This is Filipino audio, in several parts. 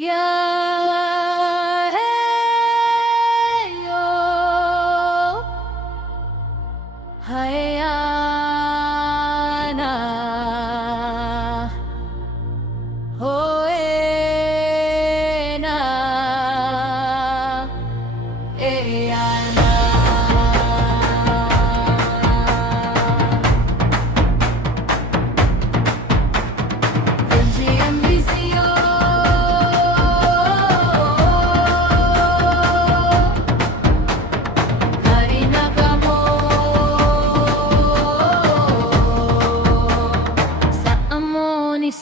Yeah, hey, yo. Hayana. Hoena. Eyana.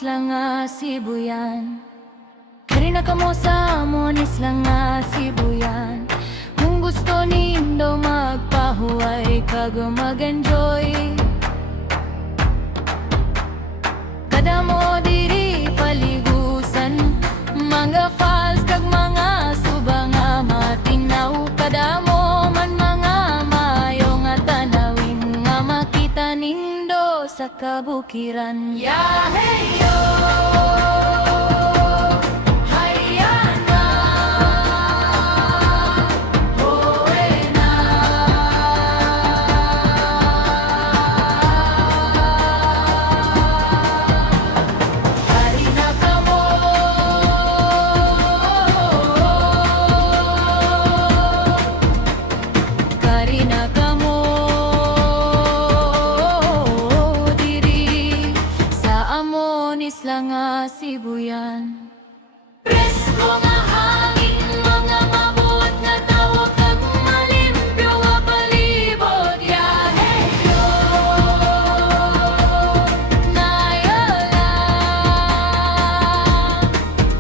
Lang nga sibuyan Karina kamo sa amonis lang nga sibuyan Kung gusto nindo magpahuway kag mag-enjoy Kada mo diri paligusan Mga falls kag mga suba nga matinaw Kada mo man mga mayo nga tanawin Nga makita nindo sa kabukiran Yeah, hey, yo! Hayana, hoena. Karina kamo Karina kamo lang nga sibuyan Presko nga hangin mga mabuot nga tawag kag malimpyo nga palibot Yeah, hey, yo Nayala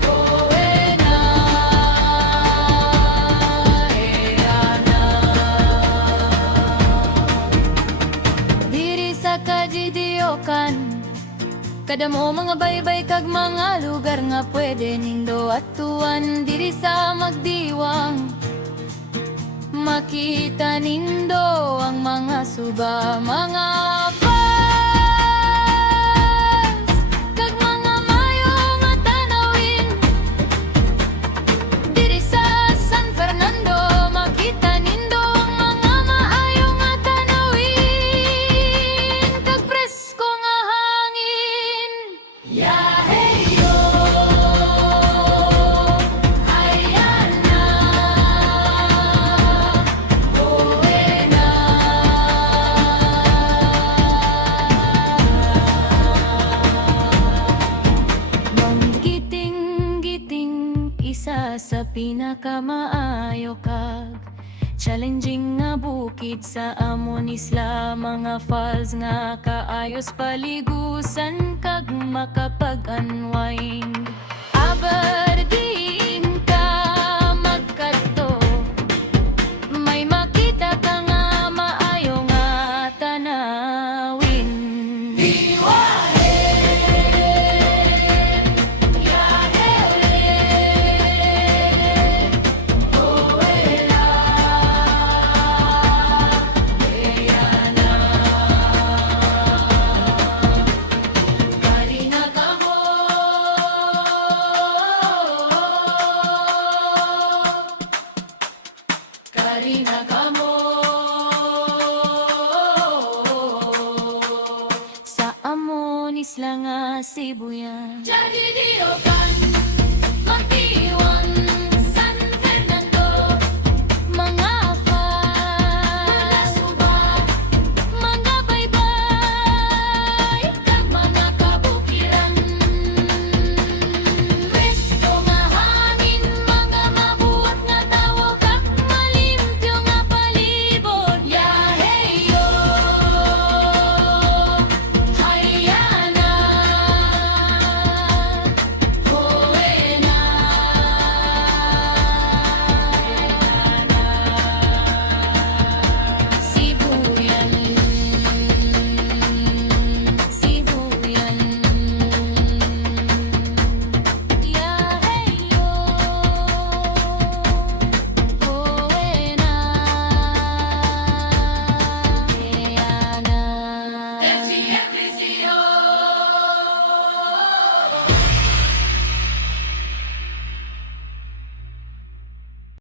Hoena Eyana Diri sa kajidiokan Kada mo mga baybay kag mga lugar nga pwede nindo atuan diri sa magdiwang Makita nindo ang mga suba, mga falls kag mga mayo nga tanawin Diri sa San Fernando makita nindo ang mga maayo nga tanawin Kag presko nga Yeah, hey, yo! Hayana, hoena. Manggiting-giting isa sa pinakamaayo kag challenging nga bukid sa amon isla Mga falls nga kaayos paligusan kag makapag-unwind Aberdeen ka magkadto May makita ka nga maayo nga tanawin Karina kamo Sa amonis lang nga sibuyan Jadi di